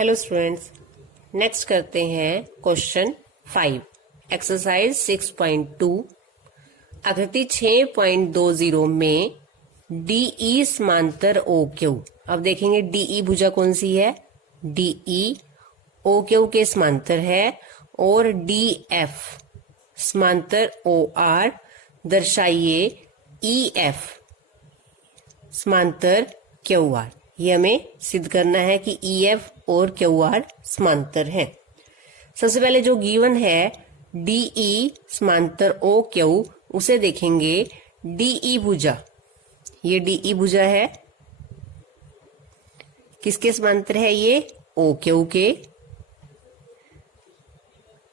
Hello students, next करते हैं question 5 exercise 6.2 आकृति 6.20 में डीई समांतर ओ क्यू। अब देखेंगे डीई भुजा कौन सी है। डीई ओ क्यू के समांतर है और डीएफ समांतर ओ आर। दर्शाइए ईएफ समांतर क्यू आर। ये हमें सिद्ध करना है कि ईएफ और क्यू आर समांतर है। सबसे पहले जो गिवन है डीई समांतर ओ क्यू, उसे देखेंगे। डीई भुजा, ये डीई भुजा है, किसके समांतर है? ये ओ क्यू के।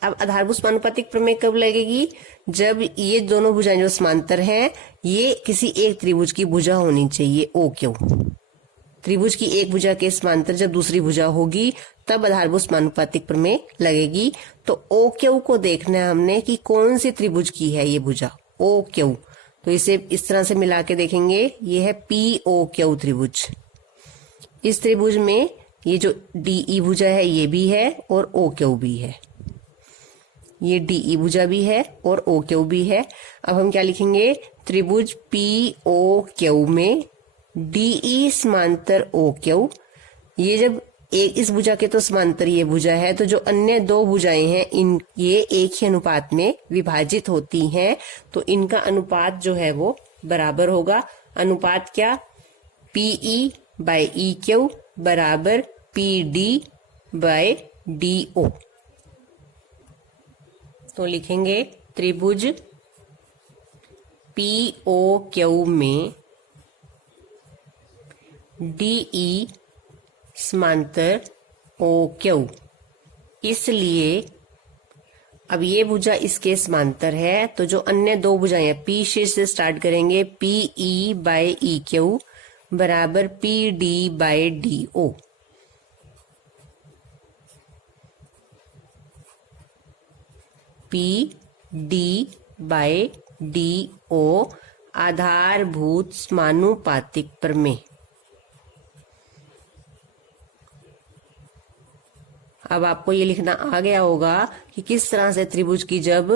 अब आधारभूत समानुपातिक प्रमेय कब लगेगी? जब ये दोनों भुजाएं जो समांतर हैं, ये किसी एक त्रिभुज की भुजा होनी चाहिए। ओ क्यू त्रिभुज की एक भुजा के समांतर जब दूसरी भुजा होगी तब आधारभूत समानुपातिक प्रमेय लगेगी। तो ओ क्यू को देखना है हमने कि कौन सी त्रिभुज की है ये भुजा ओ क्यू। तो इसे इस तरह से मिला के देखेंगे। ये है पी ओ क्यू त्रिभुज। इस त्रिभुज में ये जो डीई भुजा है ये भी है और ओ क्यू भी है। ये डीई भुजा भी है और ओ क्यू भी है। अब हम क्या लिखेंगे? त्रिभुज पी ओ क्यू में डीई समांतर ओ क्यू। ये जब एक इस भुजा के तो समांतर ये भुजा है, तो जो अन्य दो भुजाएं हैं इन ये एक ही अनुपात में विभाजित होती हैं। तो इनका अनुपात जो है वो बराबर होगा। अनुपात क्या? पीई बाय ई क्यू बराबर पीडी बाय डी ओ। तो लिखेंगे त्रिभुज पी ओ क्यू में डीई समांतर ओ क्यू। इसलिए अब ये भुजा इसके समांतर है, तो जो अन्य दो भुजाएं पी शीर्ष से स्टार्ट करेंगे। पीई बाय ई क्यू बराबर P D by D O. P D by D O आधारभूत समानुपातिक प्रमेय। अब आपको ये लिखना आ गया होगा कि किस तरह से त्रिभुज की जब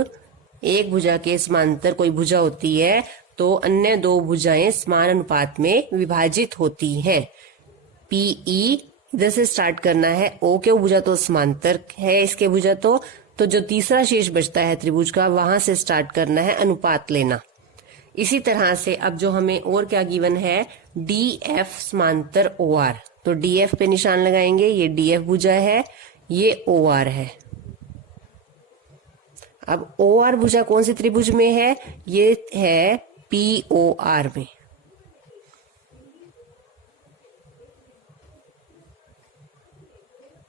एक भुजा के समांतर कोई भुजा होती है तो अन्य दो भुजाएं समान अनुपात में विभाजित होती हैं। पीई इधर से स्टार्ट करना है। ओ क्यू भुजा तो समांतर है इसके भुजा, तो जो तीसरा शेष बचता है त्रिभुज का, वहां से स्टार्ट करना है अनुपात लेना। इसी तरह से अब जो हमें और क्या गिवन है? डीएफ समांतर ओ आर। तो डीएफ पे निशान लगाएंगे। ये डीएफ भुजा है, ये ओ आर है। अब ओ आर भुजा कौन सी त्रिभुज में है? ये है पी ओ आर में।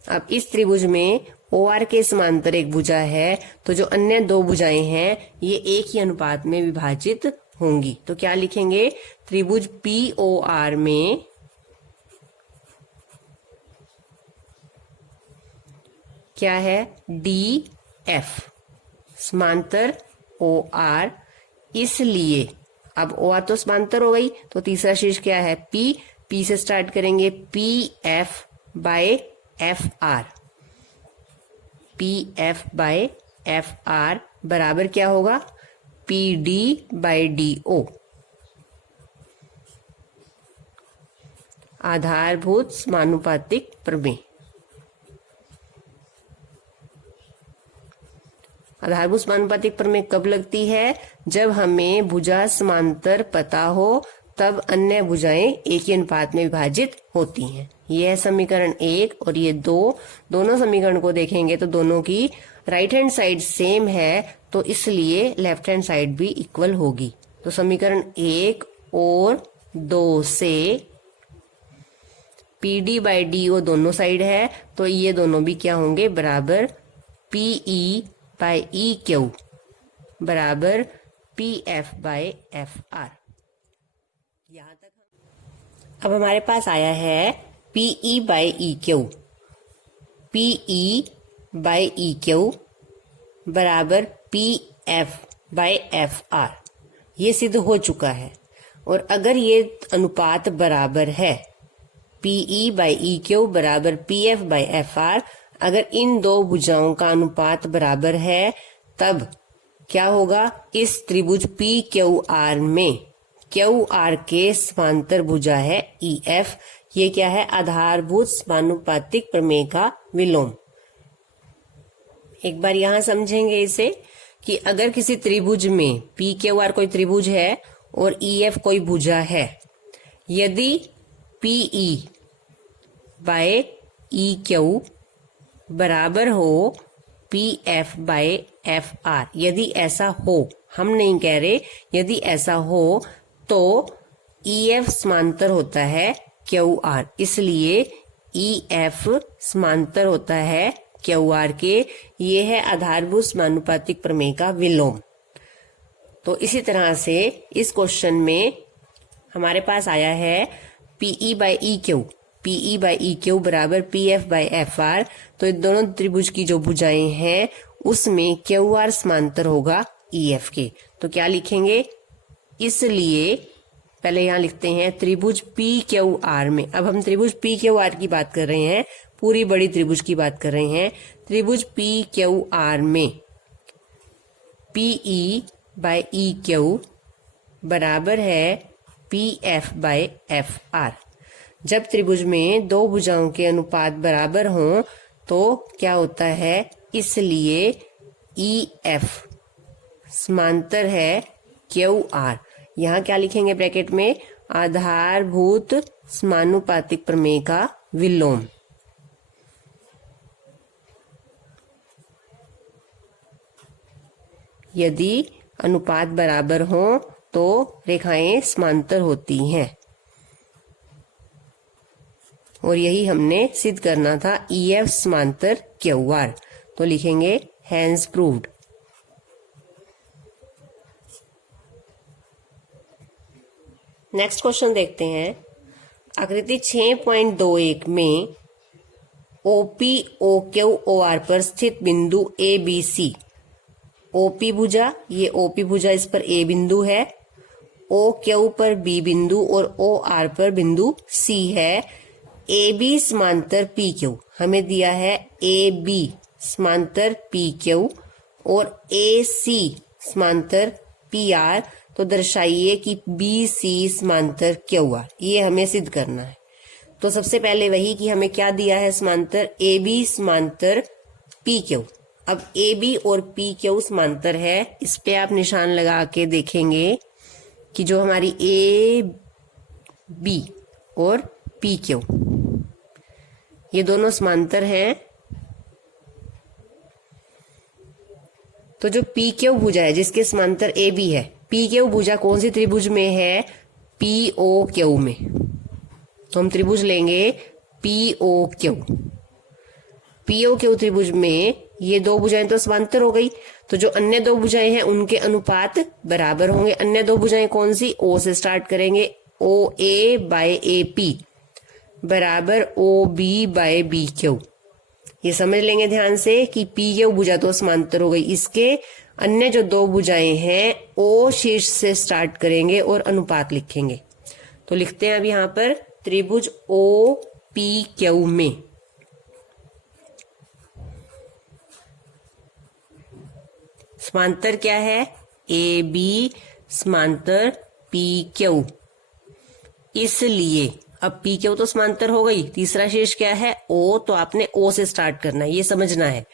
अब इस त्रिभुज में ओ आर के समांतर एक भुजा है, तो जो अन्य दो भुजाएं हैं ये एक ही अनुपात में विभाजित होंगी। तो क्या लिखेंगे? त्रिभुज पी ओ आर में क्या है? डी एफ समांतर ओ आर। इसलिए अब ओ आर तो समांतर हो गई, तो तीसरा शेष क्या है? पी। पी से स्टार्ट करेंगे। P F by F R. P F by F R बराबर क्या होगा? P D by D O. आधारभूत समानुपातिक प्रमेय। आधारभूत समानुपातिक प्रमेय कब लगती है? जब हमें भुजा समांतर पता हो, तब अन्य भुजाएं एक ही अनुपात में विभाजित होती हैं। यह है समीकरण 1 और ये 2। दोनों समीकरण को देखेंगे तो दोनों की राइट हैंड साइड सेम है, तो इसलिए लेफ्ट हैंड साइड भी इक्वल होगी। तो समीकरण 1 और 2 से P D by D O दोनों साइड है, तो ये दोनों भी क्या होंगे? बराबर पीई बाय ई क्यू बराबर P F by F R. यहां तक अब हमारे पास आया है PE by E Q. PE by E Q बराबर P F by F R. ये सिद्ध हो चुका है। और अगर ये अनुपात बराबर है PE बाई EQ बराबर PF बाई FR। अगर इन दो भुजाओं का अनुपात बराबर है तब क्या होगा, इस त्रिभुज PQR में QR के समांतर भुजा है EF। ये क्या है, आधारभूत समानुपातिक प्रमेय का विलोम। एक बार यहां समझेंगे इसे कि अगर किसी त्रिभुज में PQR कोई त्रिभुज है और EF कोई भुजा है, यदि PE बाय EQ बराबर हो PF बाय FR, यदि ऐसा हो, हम नहीं कह रहे, यदि ऐसा हो तो EF समांतर होता है QR, इसलिए EF समांतर होता है QR के। ये है आधारभूत समानुपातिक प्रमेय का विलोम। तो इसी तरह से इस क्वेश्चन में हमारे पास आया है PE बाई EQ बराबर PF बाई FR। तो इन दोनों त्रिभुज की जो भुजाएं हैं उसमें QR समांतर होगा EF के। तो क्या लिखेंगे, इसलिए पहले यहां लिखते हैं त्रिभुज PQR में। अब हम त्रिभुज PQR की बात कर रहे हैं, पूरी बड़ी त्रिभुज की बात कर रहे हैं। त्रिभुज PQR में PE बाय EQ बराबर है PF बाय FR। जब त्रिभुज में दो भुजाओं के अनुपात बराबर हों तो क्या होता है, इसलिए EF समांतर है QR। यहाँ क्या लिखेंगे ब्रैकेट में, आधारभूत समानुपातिक प्रमेय का विलोम। यदि अनुपात बराबर हो तो रेखाएं समांतर होती हैं, और यही हमने सिद्ध करना था, EF समांतर QR। तो लिखेंगे हैंस प्रूव्ड। नेक्स्ट क्वेश्चन देखते हैं। आकृति 6.21 में OP OQ OR पर स्थित बिंदु ABC, OP भुजा, ये OP भुजा, इस पर A बिंदु है, OQ पर B बिंदु और OR पर बिंदु C है। AB समांतर PQ, हमें दिया है AB समांतर PQ और AC समांतर PR। तो दर्शाइए कि BC समांतर QR, ये हमें सिद्ध करना है। तो सबसे पहले वही कि हमें क्या दिया है, समांतर AB समांतर PQ। अब AB और PQ समांतर है, इस पे आप निशान लगा के देखेंगे कि जो हमारी AB और PQ ये दोनों समांतर हैं। तो जो PQ भुजा है जिसके समांतर AB है, PQ भुजा कौन सी त्रिभुज में है, POQ में। तो हम त्रिभुज लेंगे POQ। POQ त्रिभुज में ये दो भुजाएं तो समांतर हो गई, तो जो अन्य दो भुजाएं हैं उनके अनुपात बराबर होंगे। अन्य दो भुजाएं कौन सी, O से स्टार्ट करेंगे, OA बाय AP बराबर OB बाय BQ। ये समझ लेंगे ध्यान से कि PQ भुजा तो समांतर हो गई, इसके अन्य जो दो भुजाएं हैं O शीर्ष से स्टार्ट करेंगे और अनुपात लिखेंगे। तो लिखते हैं अब यहाँ पर त्रिभुज OPQ में समांतर क्या है, AB समांतर PQ। इसलिए अब PQ तो समांतर हो गई, तीसरा शेष क्या है, O। तो आपने O से स्टार्ट करना है, ये समझना है।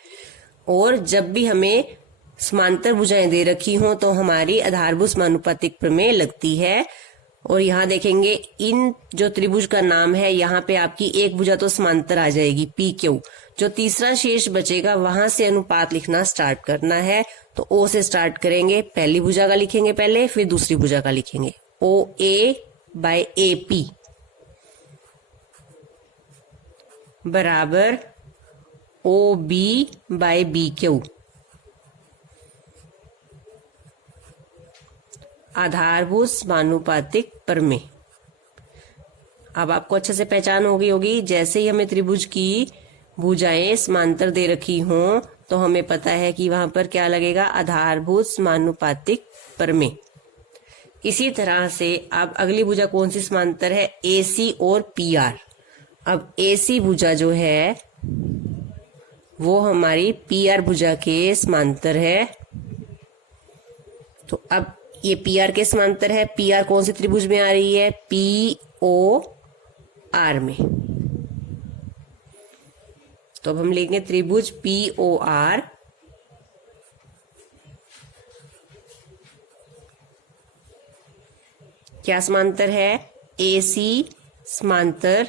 और जब भी हमें समांतर भुजाएं दे रखी हों तो हमारी आधारभूत समानुपातिक प्रमेय लगती है। और यहाँ देखेंगे इन जो त्रिभुज का नाम है, यहाँ पे आपकी एक भुजा तो समांतर आ जाएगी PQ। जो तीसरा शेष बचेगा वहां से अनुपात लिखना स्टार्ट करना है। तो O से स्टार्ट करेंगे, पहली भुजा का लिखेंगे पहले, फिर दूसरी भुजा का लिखेंगे। OA बाय AP बराबर OB बाय BQ। आधारभूत समानुपातिक प्रमेय। अब आपको अच्छे से पहचान हो गई होगी, जैसे ही हमें त्रिभुज की भुजाएं समांतर दे रखी हों तो हमें पता है कि वहां पर क्या लगेगा, आधारभूत समानुपातिक प्रमेय। इसी तरह से अब अगली भुजा कौन सी समांतर है, AC और PR। अब AC भुजा जो है वो हमारी PR भुजा के समांतर है। तो अब ये PR के समांतर है। PR कौन सी त्रिभुज में आ रही है? POR में। तो अब हम लिखेंगे त्रिभुज POR क्या समांतर है? AC समांतर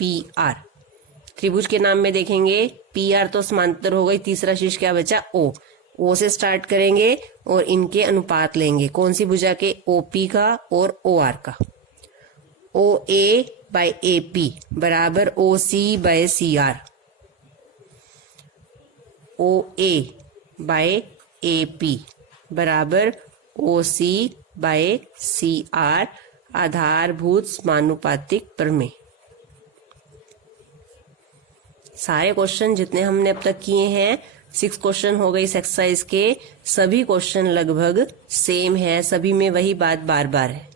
PR। त्रिभुज के नाम में देखेंगे PR तो समांतर हो गई, तीसरा शीर्ष क्या बचा? O से स्टार्ट करेंगे और इनके अनुपात लेंगे। कौन सी भुजा के? OP का और OR का। OA बाय AP बराबर OC by CR। OA by AP बराबर OC बाय CR आधारभूत समानुपातिक प्रमेय। सारे क्वेश्चन जितने हमने अब तक किए हैं, 6 क्वेश्चन हो गए इस एक्सरसाइज के, सभी क्वेश्चन लगभग सेम है, सभी में वही बात बार बार है।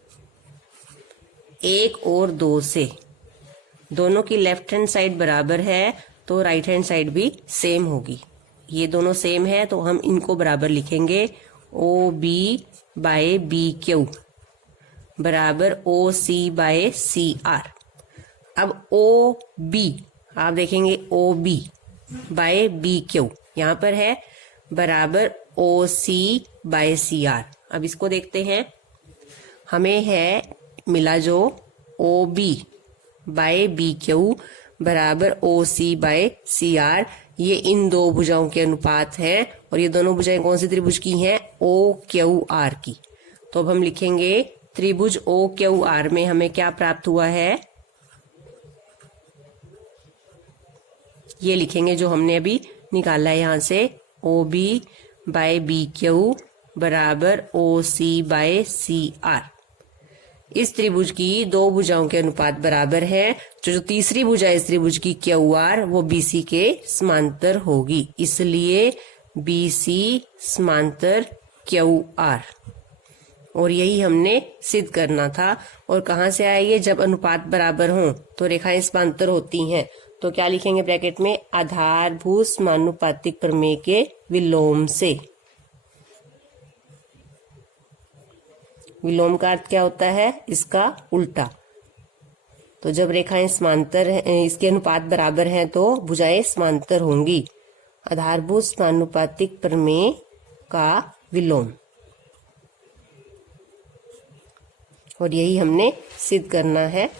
1 और 2 से दोनों की लेफ्ट हैंड साइड बराबर है तो राइट हैंड साइड भी सेम होगी। ये दोनों सेम है तो हम इनको बराबर लिखेंगे। OB बाय BQ बराबर OC बाय CR। अब OB आप देखेंगे OB बाय BQ यहाँ पर है बराबर OC बाय CR। अब इसको देखते हैं, हमें है मिला जो OB बाय BQ बराबर OC बाय CR। ये इन दो भुजाओं के अनुपात है और ये दोनों भुजाएं कौन सी त्रिभुज की हैं? OQR की। तो अब हम लिखेंगे त्रिभुज OQR में हमें क्या प्राप्त हुआ है? ये लिखेंगे जो हमने अभी निकाला है यहां से, OB बाय BQ बराबर OC बाय CR। इस त्रिभुज की दो भुजाओं के अनुपात बराबर है। जो तीसरी भुजा इस त्रिभुज की QR वो BC के समांतर होगी, इसलिए BC समांतर QR। और यही हमने सिद्ध करना था। और कहाँ से आया ये? जब अनुपात बराबर हों तो रेखाएं समांतर होती हैं। तो क्या लिखेंगे ब्रैकेट में? आधारभूत समानुपातिक प्रमेय के विलोम से। विलोम का अर्थ क्या होता है? इसका उल्टा। तो जब रेखाएं समांतर हैं, इसके अनुपात बराबर हैं तो भुजाएं समांतर होंगी। आधारभूत समानुपातिक प्रमेय का विलोम। और यही हमने सिद्ध करना है।